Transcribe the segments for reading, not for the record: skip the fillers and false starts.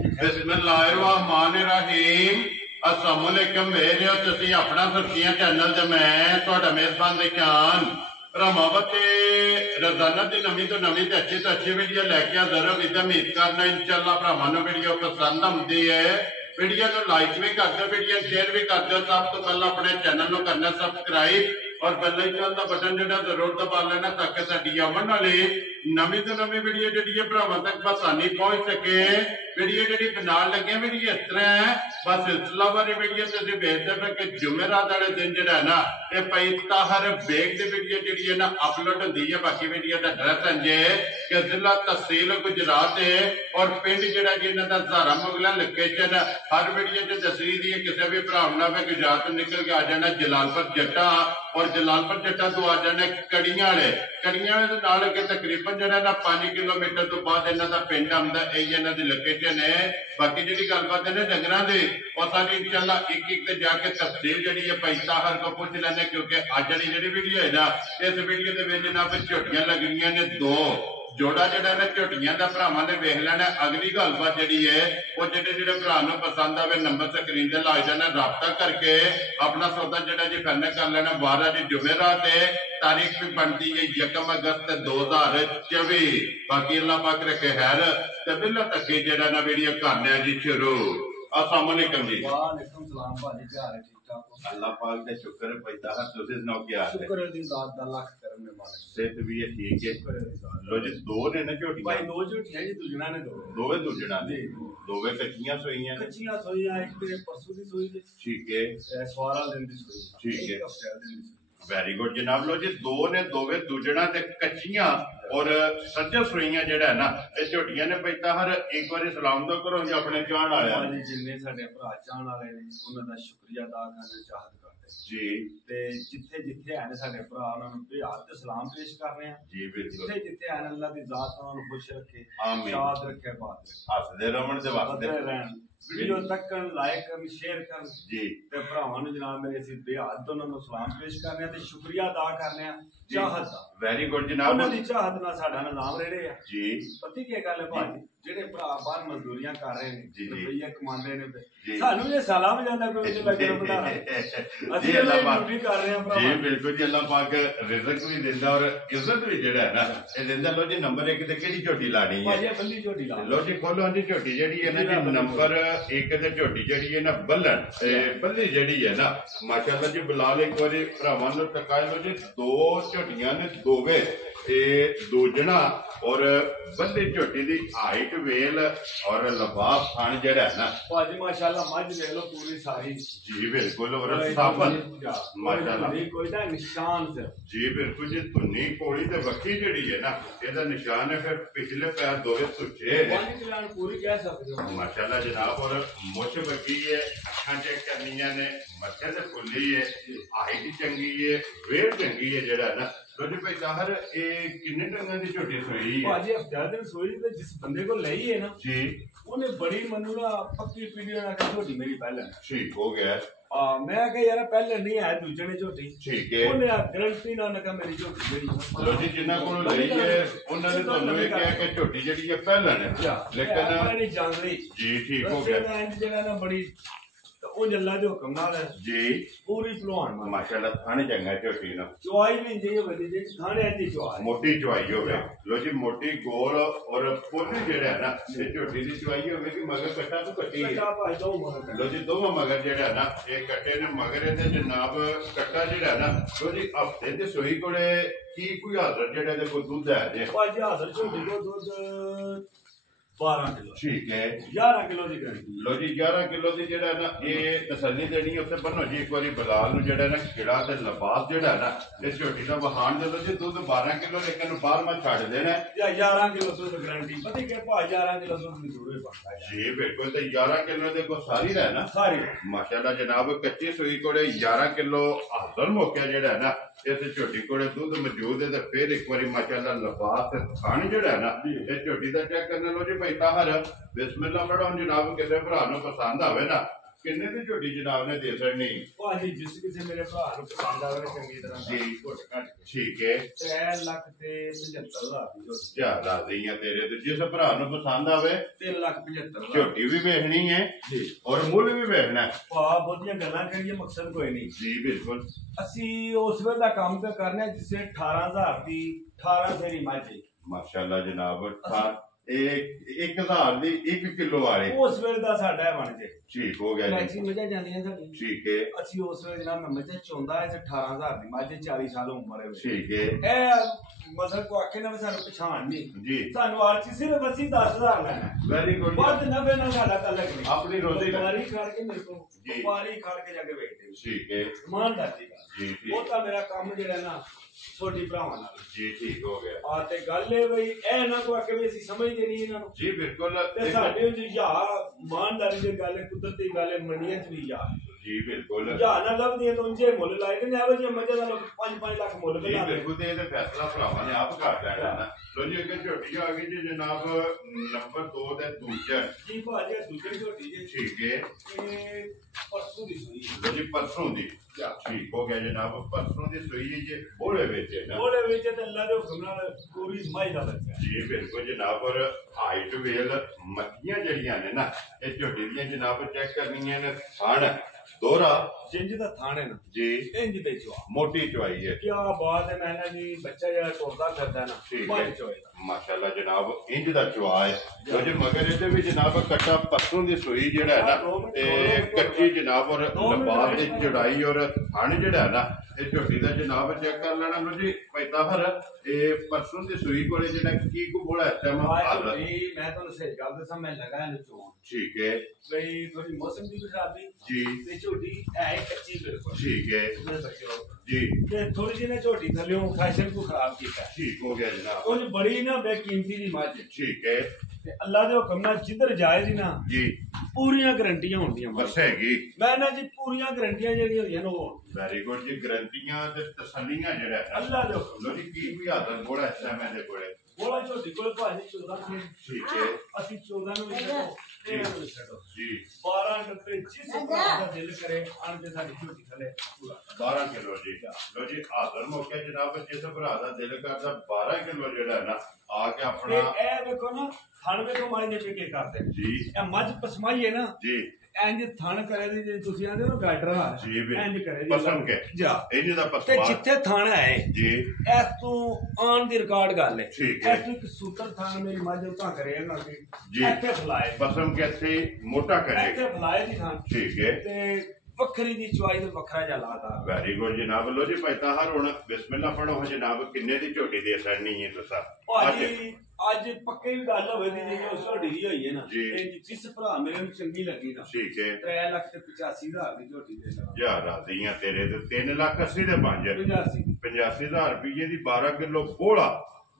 बिस्मिल्लाहिर्रहमानिर्रहीम। अस्सलाम वालेकुम मेरे तुसीं अपना सब्जियां चैनल ते मैं तुहाडा मेज़बान दिशान रमावत रोजाना की नवी तो नवी तो अच्छी वीडियो लैके हाजिर हो। उम्मीद करना इंशाअल्लाह भरावां नूं वीडियो पसंद आउंदी है। वीडियो को लाइक भी कर दो, वीडियो शेयर भी कर दो। सब तो पहले अपने चैनल को करना सब्सक्राइब और बेल आइकन का बटन जो जरूर दबा लेना ताकि साडी आवन वाली नवी तो नवी वीडियो जी भरावां तक आसानी पहुंच सके। वीडियो जी बनाने लगे वीडियो इस तरह है बस सिलसिलावारी वीडियो तुसीं वेखदे पे कि जुमेरात वाले दिन जिहड़ा है ना ये पई ताहर बेग दी वीडियो जी है ना अपलोड होंदी है। बाकी वीडियो का एड्रैस है कि जिला तहसील गुजरात है और पिंड जिहड़ा जी इन्हां दा ज़ारा मुगला लोकेशन हर वीडियो च दसी दी है। किसी भी भरा ने गुजरात निकल के आ जाना जलालपुर जट्टा और जलालपुर जट्टा तो आ जाना कड़ियां वाले नाल अगे तकरीबन जो ना 5 किलोमीटर तो बाद इन्हां दा पिंड आउंदा है। इन्हां दी लोकेशन है। बाकी जी गलबात है डंगरां दी और साडी इंशाअल्लाह एक जाके तफसील जी है भाई ताहर को पूछ लेने क्योंकि अज जी वीडियो है ना इस वीडियो के जनाब झोटियां लगनियां ने 2 जोड़ा जरा ना झोटियां का भरावां ने वेख लेना। अगली गलबात जी है वो जो भरा पसंद आवे नंबर स्क्रीन से ला जाना रबता करके अपना सौदा जरा जी फाइनल कर लेना। 12 जी जुमेरात है तारीख भी बनती है 1 अगस्त 2024। बाकी अल्लाह पाक रखे खैर तबिला तक जरा ना वीडियो करने जी शुरू। अस्सलाम वालेकुम जी। वालेकुम सलाम भाजी क्या हाल है? ठीक ठाक हो? अल्लाह पाक का शुक्र है भाई ताहर तुसी सुनाओ क्या हाल है? शुक्र है दी जात दा लाख करम ने मालिक। सेहत भी है ठीक है। शुक्र है दी जात। लो जी 2 ने ना झोटियां भाई 2 झोटियां जी दूजना ने 2 दोवे दूजना ने जी दोवे कच्चियां सोईयां ने। कच्चियां सोईयां एक ते परसों दी सोई जी ठीक है सवारा दिन दी सोई ठीक है एक हफ्ते दिन दी सोई। वेरी गुड जनाब। लो जी 2 ने दोवे दूजना ते कच्चियां और सज्जा सोईयां जेड़ा है ना ये झोटियां ने भाई ताहर एक बार सलाम दो करो जी अपने चाहण वाले जी जिन्ने साडे भरा चाहण वाले ने उन्हां दा शुक्रिया अदा करना चाहत करते जी ते जिथे जिथे है साडे भरा उन्हां नूं बेहद सलाम पेश करने आ जी बिल्कुल। जिथे जिथे है अल्लाह दी जात उन्हां नूं खुश रखे आमीन शाद रखे बात रखे हसदे रमण दे वास्ते रहन वीडियो तकन लाइक करन शेयर करन जी ते भरावां नूं जनाब मेरे असीं बेहद उन्हां नूं सलाम पेश करने ते शुक्रिया अदा करने आ चाहत दा। वेरी गुड जनाब। उन्हां दी चाहत नाल साडा निजाम रह रहा जी पता की गल है भाजी जेडे भरा बाहर मजदूरियां कर रहे ने जी रुपया कमांदे ने जी सानू ये साला बजांदा कोई विच लगे बढ़ाना जी अल्लाह पाक ड्यूटी कर रहे हैं जी बिल्कुल जी अल्लाह पाक रिज़्क भी देंदा और इज्जत भी जेड़ा है ना ये देंदा। लो जी नंबर 1 ते केड़ी झोटी लानी है? भाजी बल्ली झोटी ला लो जी खोलो जी झोटी जेड़ी है ना जी नंबर 1 ते झोटी जेड़ी है ना बल्लन बल्ली जेड़ी है ना माशाअल्लाह जी बिलाल एक बारी भरावां नूं टकाए। लो जी 2 झोटियां ने दोवे दूजना और बल्ली झोटी दी हाइट वेल और लबाब खान जेड़ा है ना भाजी माशाअल्लाह मज ले लो पूरी सारी जी बिल्कुल और साबन माशाअल्लाह कोई दा निशान से जी बिल्कुल जी धुनी कोड़ी ते वक्की जेड़ी है ना एदा निशान है। फिर पिछले पैर दोवे सुचे पानी चलान पूरी कह सकते हो माशाअल्लाह जनाब और मुछ वक्की है अखां चेक करनियां ने मथे ते खुली है हाइट चंगी है वेल चंगी है जेड़ा ना। रोजी भाई ताहर ए किन्ने टंगां दी झोटी सोई है? भाजी हफ्ते दिन सोई ते जिस बंदे को लई है ना जी उन्हें बड़ी मनूला पक्की पीढ़ी ना झोटी मेरी पहले ठीक हो गया। मैं कह यार पहले नहीं है दूजे ने झोटी ठीक है उन्हें गारंटी ना लगा मेरी झोटी मेरी लो जी जिन्ना कोल लई है उन्हां ने तुहानू ये कहा कि झोटी जेड़ी है पहले ने लेकिन नहीं जान रही जी ठीक हो गया जेड़ा ना बड़ी ओ जल्ला जो हुक्म नाल जी पूरी पहलवान माशाअल्लाह थाने चंगा झोटी ना चुआई भी जी होवे जी थाने दी चुआई मोटी चुआई होवे। लो जी मोटी गोल और पोली जेड़ा है ना ये झोटी दी चुआई होवे कि मगर कट्टा तो कट्टी है। लो जी दोवां मगर जेड़ा है ना ये कट्टे ने मगर ते जनाब कट्टा जेड़ा है ना लो जी हफ्ते ते सोई कोले की कोई हाजर जेड़ा दे को दूध है जे भाजी हाजर झोटी को दूध 12 किलो ठीक है 11 किलो दी गारंटी। लो जी 11 किलो दी जेड़ा ना ये तसल्ली देनी है उत्ते बनो जी एक बारी बिलाल नु जेड़ा ना खिड़ा ते लबास जेड़ा ना इस झोटी दा वहान दे दो जी दूध 12 किलो लेकिन बाहर मैं छाड़ देना या 11 किलो दूध गारंटी पता के पा 11 किलो दूध दी जरूरत पड़ता है जी बिल्कुल ते 11 किलो दे को सारी रहना सारी माशाल्लाह जनाब कच्ची सुई कोले 11 किलो हाजर मौका जेड़ा है ना इस झोटी कोले दूध मौजूद है ते फिर एक बारी माशाल्लाह लबास खान जेड़ा है ना इस झोटी दा चेक करने लो जी भाई ताहर बिस्मिल्लाह पढ़ो जनाब किसी भरा नूं पसंद आवे ना ਕਿੰਨੇ ਦੀ ਝੋਟੀ ਜਨਾਬ ਨੇ ਦੇ ਛੜਨੀ? ਭਾਜੀ ਜਿਸ ਕਿਸੇ ਮੇਰੇ ਭਰਾ ਨੂੰ ਪਸੰਦ ਆਵੇ ਚੰਗੀ ਤਰ੍ਹਾਂ ਜੀ। ਘੁੱਟ ਘੱਟ ਕੇ ਠੀਕ ਹੈ 3,75,000 ਦੀ ਝੋਟੀ। ਚਾਹ ਰਾਜ਼ੀਆਂ ਤੇਰੇ ਤੇ, ਜਿਸ ਭਰਾ ਨੂੰ ਪਸੰਦ ਆਵੇ 3,75,000 ਝੋਟੀ ਵੀ ਵੇਖਣੀ ਹੈ ਜੀ ਔਰ ਮੁੱਲ ਵੀ ਵੇਖਣਾ ਹੈ। ਭਾ ਬਹੁਤੀਆਂ ਗੱਲਾਂ ਕਰੀਏ ਮਕਸਦ ਕੋਈ ਨਹੀਂ ਜੀ ਬਿਲਕੁਲ। ਅਸੀਂ ਉਸ ਵੇਲੇ ਦਾ ਕੰਮ ਤੇ ਕਰਨੇ ਜਿਸੇ 18,000 ਦੀ 18 ਫੇਰੀ ਮੱਝ ਹੈ। ਮਾਸ਼ਾਅੱਲਾ ਜਨਾਬ। ਇਹ 1,000 ਦੀ 1 ਕਿਲੋ ਵਾਲੀ ਉਸ ਵੇਲੇ ਦਾ ਸਾਡਾ ਬਣ ਜੇ ਠੀਕ ਹੋ ਗਿਆ ਜੀ। ਮੈਕਸੀ ਮੱਝਾਂ ਜਾਂਦੀਆਂ ਸਾਡੀ। ਠੀਕ ਹੈ ਅਸੀਂ ਉਸ ਵੇਲੇ ਜਨਾਬ ਮੈਂ ਮੱਝਾਂ ਚੋਂਦਾ ਇਸ 18,000 ਦੀ ਮੱਝ 40 ਸਾਲ ਉਮਰ ਹੈ। ਠੀਕ ਹੈ ਇਹ ਮਸਲ ਕੋ ਆਖੇ ਨਾ ਵੀ ਸਾਨੂੰ ਪਛਾਣ ਨਹੀਂ ਜੀ। ਸਾਨੂੰ ਆਰਚੀ ਸਿਰਫ ਅਸੀਂ 10,000 ਲੈਣਾ ਵੈਰੀ ਗੁੱਡ। ਵੱਧ ਨਫੇ ਨਾਲ ਸਾਡਾ ਤਲਕ ਨਹੀਂ। ਆਪਣੀ ਰੋਜ਼ੀ ਵਪਾਰੀ ਖੜ ਕੇ ਮੇਰੇ ਕੋਲ ਜੀ। ਵਪਾਰੀ ਖੜ ਕੇ ਜਾ ਕੇ ਵੇਚਦੇ ਠੀਕ ਹੈ ਇਮਾਨਦਾਰੀ ਨਾਲ। ਜੀ ਠੀਕ ਉਹ ਤਾਂ ਮੇਰਾ ਕੰਮ ਜਿਹੜਾ ਨਾ ਛੋਟੀ ਭਰਾਵਾਂ ਨਾਲ ਜੀ ਠੀਕ ਹੋ ਗਿਆ ਆ ਤੇ ਗੱਲ ਇਹ ਬਈ ਇਹ ਨਾ ਕੋ ਆਖੇ ਵੀ ਅਸੀਂ ਸਮਝਦੇ ਨਹੀਂ ਇਹਨਾਂ ਨੂੰ ਜੀ ਬਿਲਕੁਲ। ਤੇ ਸਾਡੇ ਵਿੱਚ ਇਮਾਨਦਾਰੀ ਦੀ ਗੱਲ ਹੈ, ਕੁਦਰਤੀ ਗੱਲ ਹੈ, ਮੰਡੀਆਂ 'ਚ ਵੀ ਜੀ ਬਿਲਕੁਲ ਨਾ ਲੱਭਦੀਆਂ ਤਾਂ ਉਂਝੇ ਮੁੱਲ ਲਾਏ ਨੇ ਇਹੋ ਜਿਹੀਆਂ ਮੱਝਾਂ ਦਾ 5-5 ਲੱਖ ਮੁੱਲ ਜੀ ਬਣਾ ਬਿਲਕੁਲ। ਤੇ ਇਹਦੇ ਫੈਸਲਾ ਭਰਾਵਾਂ ਨੇ ਆਪ ਕਰ ਲੈਣਾ ਨਾ। ਲੋ ਜੀ ਅੱਗੇ ਝੋਟੀ ਆ ਗਈ ਜੀ ਜਨਾਬ ਨੰਬਰ 2 ਤੇ ਦੂਜਾ। ਜੀ ਭਾਜੀ ਦੂਸਰੀ ਝੋਟੀ ਜੀ ਠੀਕ ਹੈ ਇਹ ਪਰਸੋਂ ਦੀ ਸੂਈ ਲੋ ਜੀ ਪਰਸੋਂ ਦੀ ਠੀਕ ਹੋ ਗਿਆ ਜਨਾਬ। ਪਰਸੋਂ ਦੀ ਸੂਈ ਹੈ ਜੀ ਬੋਲੇ ਵਿੱਚ ਹੈ ਨਾ। ਉਹਦੇ ਵਿੱਚ ਤੇ ਅੱਲਾ ਦੇ ਹੁਕਮ ਨਾਲ ਪੂਰੀ ਮੱਝ ਦਾ ਬੱਚਾ ਜੀ ਬਿਲਕੁਲ ਜਨਾਬ। ਔਰ ਹਾਈਟ ਵੇਲ ਮੱਖੀਆਂ ਜਿਹੜੀਆਂ ਨੇ ਨਾ ਇਹ ਝੋਟੀ ਦੀਆਂ ਜਨਾਬ ਚੈੱਕ ਕਰਨੀਆਂ ਨੇ। ਥਣ ਦੋਹਰਾ ਜਿੰਜ ਦਾ ਥਾਣੇ ਨਾ ਜੀ ਇੰਜ ਦੇ ਚਵਾ ਮੋਟੀ ਚਵਾਈ ਹੈ। ਕੀ ਬਾਤ ਹੈ। ਮੈਂ ਨਾ ਜੀ ਬੱਚਾ ਜਿਹੜਾ ਤੋੜਦਾ ਫਿਰਦਾ ਨਾ ਠੀਕ ਮੱਝ ਹੈ ਚੋਏ ਮਾਸ਼ਾਅੱਲਾ ਜਨਾਬ ਇੰਜ ਦਾ ਚਵਾ ਹੈ। ਲੋ ਜੀ ਮਗਰ ਇਹਦੇ ਵੀ ਜਨਾਬ ਕੱਟਾ ਪਰਸੋਂ ਦੀ ਸੂਈ ਜਿਹੜਾ ਹੈ ਨਾ ਤੇ ਕੱਚੀ ਜਨਾਬ। ਔਰ ਲਬਾਬ ਦੀ ਚੜਾਈ ਔਰ ਥਣ ਜਿਹੜਾ ਹੈ ਨਾ ਇਹ ਝੋਟੀ ਦਾ ਜਨਾਬ ਚੈੱਕ ਕਰ ਲੈਣਾ। ਲੋ ਜੀ ਪੈਦਾ ਹਰ ਇਹ ਪਰਸੋਂ ਦੀ ਸੂਈ ਕੋਲੇ ਜਿਹੜਾ ਕੀ ਕੋ ਬੋਲਾ ਇਸ ਟਾਈਮ ਹਾਲ। ਮੈਂ ਤੁਹਾਨੂੰ ਸਹੀ ਗੱਲ ਦੱਸਾਂ ਮੈਂ ਲਗਾ ਇਹਨੂੰ ਚੋਣ ਠੀਕ ਹੈ ਬਈ ਥੋੜੀ ਮੌਸਮ ਦੀ ਵੀ ਖਰਾਬੀ ਜੀ ਤੇ ਝੋਟੀ ਹੈ ਕੱਚੀ ਬਿਲਕੁਲ। ਠੀਕ ਹੈ ਮੇਰੇ ਬੱਚਿਓ ਜੀ ਤੇ ਥੋੜੀ ਜਿਹੀ ਨਾ ਝੋਟੀ ਥੱਲਿਓਂ ਫੈਸ਼ਨ ਕੋ ਖਰਾਬ ਕੀਤਾ। ਠੀਕ ਹੋ ਗਿਆ ਜਨਾਬ। ਉਹ ਬੜੀ ਨਾ ਬੇਕੀਮਤੀ ਦੀ ਮੱਝ ਠੀਕ ਹੈ ਤੇ ਅੱਲਾ ਦੇ ਹੁਕਮ ਨਾਲ ਜਿੱਧਰ ਜਾਏ ਜੀ ਨਾ ਜੀ ਪੂਰੀਆਂ ਗਰੰਟੀਆਂ ਹੁੰਦੀਆਂ ਬਸ ਹੈਗੀ। ਮੈਂ ਨਾ ਜੀ ਪੂਰੀਆਂ ਗਰੰਟੀਆਂ ਜਿਹੜੀਆਂ ਹੁੰਦੀਆਂ ਨੇ ਉਹ ਵੈਰੀ ਗੁੱਡ ਜੀ। ਗਰੰਟੀਆਂ ਤੇ ਤਸੱਲੀਆਂ ਜਿਹੜਾ ਹੈ ਅੱਲਾ ਦੇ ਹੁਕਮ ਲੋ ਜੀ ਕੀ ਵੀ ਆਦਤ ਬੋਲਾ ਇਸ ਟਾਈਮ ਇਹਦੇ ਕੋਲੇ। ਬੋਲਾ ਝੋਟੀ ਕੋਲ ਭਾਜੀ 14 ਸੀ। ਠੀਕ ਹੈ ਅਸੀਂ 14 ਨੂੰ ਵੀ ਛੱਡੋ 13 ਨੂੰ ਵੀ ਛੱਡੋ ਜੀ 12 ਡੱਬੇ ਜਿਸ ਭਰਾ ਦਾ ਦਿਲ ਕਰੇ ਆਣ ਕੇ ਸਾਡੀ ਝੋਟੀ ਥੱਲੇ ਪੂਰਾ 12 ਕਿਲੋ ਜੀ। ਲੋ ਜੀ ਹਾਜ਼ਰ ਮੌਕੇ ਜਨਾਬ ਜਿਸ ਭਰਾ ਦਾ ਦਿਲ ਕਰਦਾ 12 ਕਿਲੋ ਜਿਹੜਾ ਹੈ ਨਾ ਆ ਕੇ ਤੇ ਆਪਣਾ ਇਹ ਵੇਖੋ ਨਾ ਥਣ ਵੇਖੋ ਮਾਈ ਨੇ ਪਿੱਕੇ ਕਰਦੇ ਜੀ ਇਹ ਮੱਝ ਪਸਮਾਈ ਹੈ ਨਾ ਜੀ ਇੰਜ ਥਣ ਕਰੇ ਦੀ ਜੇ ਤੁਸੀਂ ਆਂਦੇ ਹੋ ਗਾਡਰ ਜੀ ਇੰਜ ਕਰੇ ਦੀ ਪਸਮ ਕੇ ਜਾ ਇਹ ਦਾ ਤੇ ਪਸਮਾ ਜਿੱਥੇ ਥਣ ਹੈ ਜੀ ਇਸ ਤੋਂ ਆਨ ਦੀ ਰਿਕਾਰਡ ਗੱਲ ਹੈ। ਠੀਕ ਹੈ। ਇਸ ਤੋਂ ਇੱਕ ਸੂਤਰ ਥਣ ਮੇਰੀ ਮੱਝ ਉਤਾਂ ਕਰੇਗਾ ਕਿ ਜੀ। ਇੱਥੇ ਫਲਾਏ ਪਸਮ ਕੇ ਇੱਥੇ ਮੋਟਾ ਕਰੇਗਾ। ਇੱਥੇ ਫਲਾਏ ਦੀ ਥਣ ਠੀਕ ਹੈ ਤੇ ਵੱਖਰੀ ਦੀ ਚੁਆਈ ਤੇ ਵੱਖਰਾ ਜਿਹਾ ਲਾਦਾ। ਵੈਰੀ ਗੁੱਡ ਜਨਾਬ। ਲੋ ਜੀ ਪੈਦਾ ਹਰ ਹੁਣ ਬਿਸਮਿਲ੍ਲਾ ਪੜੋ ਜਨਾਬ। ਕਿੰਨੇ ਦੀ ਝੋਟੀ ਦੇ ਸੜਨੀ ਹੈ ਦੱਸਾਂ ਭਾਜੀ ਅੱਜ ਪੱਕੀ ਵੀ ਗੱਲ ਹੋਵੇ ਦੀ ਜੋ ਝੋਟੀ ਦੀ ਹੋਈ ਹੈ ਨਾ ਜੀ। ਇਹ ਜਿਸ ਭਰਾ ਮੇਰੇ ਨੂੰ ਚੰਗੀ ਲੱਗੀ ਨਾ ਠੀਕ ਹੈ 3,85,000 ਦੀ ਝੋਟੀ ਦੇ ਦੇਣਾ। ਯਾਰ ਰਾਜ਼ੀਆਂ ਤੇਰੇ ਤੇ 3,80,000 ਦੇ 5 85,000 ਰੁਪਏ ਦੀ 12 ਕਿਲੋ ਬੋਲਾ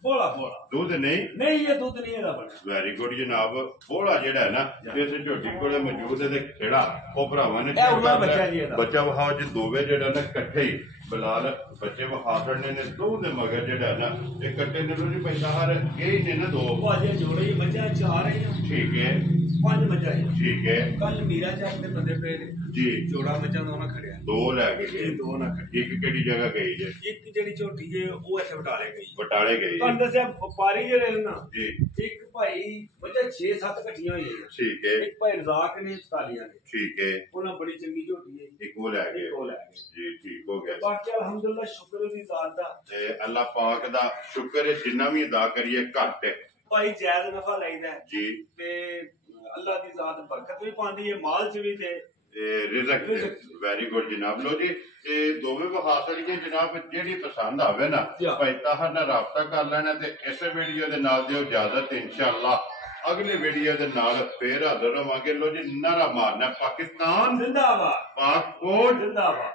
ਬੋਲਾ ਦੁੱਧ ਨਹੀਂ ਨਹੀਂ ਇਹ ਦੁੱਧ ਨਹੀਂ ਇਹਦਾ ਬਣਿਆ। ਵੈਰੀ ਗੁੱਡ ਜਨਾਬ। ਬੋਲਾ ਜਿਹੜਾ ਹੈ ਨਾ ਜਿਸ ਝੋਟੀ ਕੋਲੇ ਮੌਜੂਦ ਹੈ ਤੇ ਖੇੜਾ ਉਹ ਭਰਾਵਾਂ ਨੇ ਇਹ ਉਹਨਾਂ ਬੱਚਾ ਜੀ ਇਹਦਾ। ਬੱਚਾ ਵਹਾਓ ਜੀ ਦੋਵੇਂ ਜਿਹੜਾ ਨਾ ਇਕੱਠੇ ਹੀ ਬਲਾਲ ਬੱਚੇ ਵਹਾ ਛੱਡਨੇ ਨੇ ਦੋ ਦੇ ਮਗਰ ਜਿਹੜਾ ਨਾ ਇਹ ਕੱਟੇ ਨੇ ਰੋਜ਼ ਪੈਂਦਾ ਹਰ ਇਹ ਨੇ ਨਾ ਦੋ ਭਾਜੀ ਜੋੜੇ ਹੀ ਮੱਝਾਂ ਚਾਰ ਰਹੀਆਂ ਠੀਕ ਹੈ 5 ਮੱਝਾਂ ਹੈ ਠੀਕ ਹੈ ਕੱਲ ਮੀਰਾ ਚੱਕ ਦੇ ਬੰਦੇ ਪਏ ਨੇ ਜੀ ਜੋੜਾ ਮੱਝਾਂ ਦੋਨਾਂ ਖੜਿਆ ਦੋ ਲੈ ਕੇ ਗਏ ਇਹ ਦੋ ਨਾ ਖੜੇ। ਇੱਕ ਕਿਹੜੀ ਜਗ੍ਹਾ ਗਈ ਜੇ ਇੱਕ ਜਿਹੜੀ ਝੋਟੀ ਜੇ ਉਹ ਇੱਥੇ ਬਟਾਲੇ ਗਈ ਬਟਾਲੇ ਗਈ ਤੁਹਾਨੂੰ ਦੱਸਿਆ ਵਪਾਰੀ ਜਿਹੜੇ ਨੇ ਨਾ ਜੀ ਇੱਕ ਭਾਈ ਮੱਝਾਂ 6-7 ਇਕੱਠੀਆਂ ਹੋਈਆਂ ਠੀਕ ਹੈ ਇੱਕ ਭਾਈ ਰਜ਼ਾਕ ਨੇ 44 ਨੇ ਠੀਕ ਹੈ ਉਹਨਾਂ ਬੜੀ ਚੰਗੀ ਝੋਟੀ ਹੈ ਇੱਕ ਉਹ ਲੈ ਗਏ ਇੱਕ ਉਹ ਲੈ ਗਏ। ਜੀ ਠੀਕ ਹੋ ਗਿਆ ਬਾਕੀ ਅਲਹਮਦੁਲਿਲਾ ਸ਼ੁਕਰ ਦੀ ਜ਼ਾਤ ਦਾ ਤੇ ਅੱਲਾਹ ਪਾਕ ਦਾ ਸ਼ੁਕਰ ਹੈ ਜਿੰਨਾ ਵੀ ਅਦਾ ਕਰੀਏ ਘੱਟ ਹੈ ਭਾਈ ਜਾਇਜ਼ ਨਫਾ ਲੈਂਦਾ ਹੈ ਜੀ ਤੇ ਅੱਲਾ ਦੀ ਜ਼ਾਤ ਬਰਕਤ ਵੀ ਪਾਉਂਦੀ ਹੈ ਮਾਲ ਚ ਵੀ ਤੇ ਰਿਜ਼ਕ ਵੈਰੀ ਗੁੱਡ ਜਨਾਬ। ਲੋ ਜੀ ਇਹ ਦੋਵੇਂ ਵਹਾਸੜੀਆਂ ਜਨਾਬ ਜਿਹੜੀ ਪਸੰਦ ਆਵੇ ਨਾ ਭਾਈ ਤਾਹਰ ਨਾਲ ਰਾਬਤਾ ਕਰ ਲੈਣਾ ਤੇ ਇਸੇ ਵੀਡੀਓ ਦੇ ਨਾਲ ਦਿਓ ਇਜਾਜ਼ਤ ਇਨਸ਼ਾਅੱਲਾ ਅਗਲੇ ਵੀਡੀਓ ਦੇ ਨਾਲ ਫੇਰ ਹਾਜ਼ਰ ਹੋਵਾਂਗੇ। ਲੋ ਜੀ ਨਾਰਾ ਮਾਰਨਾ ਪਾਕਿਸਤਾਨ ਜ਼ਿੰਦਾਬਾਦ ਪਾਕ ਕੋਟ ਜ਼ਿੰਦਾਬਾਦ।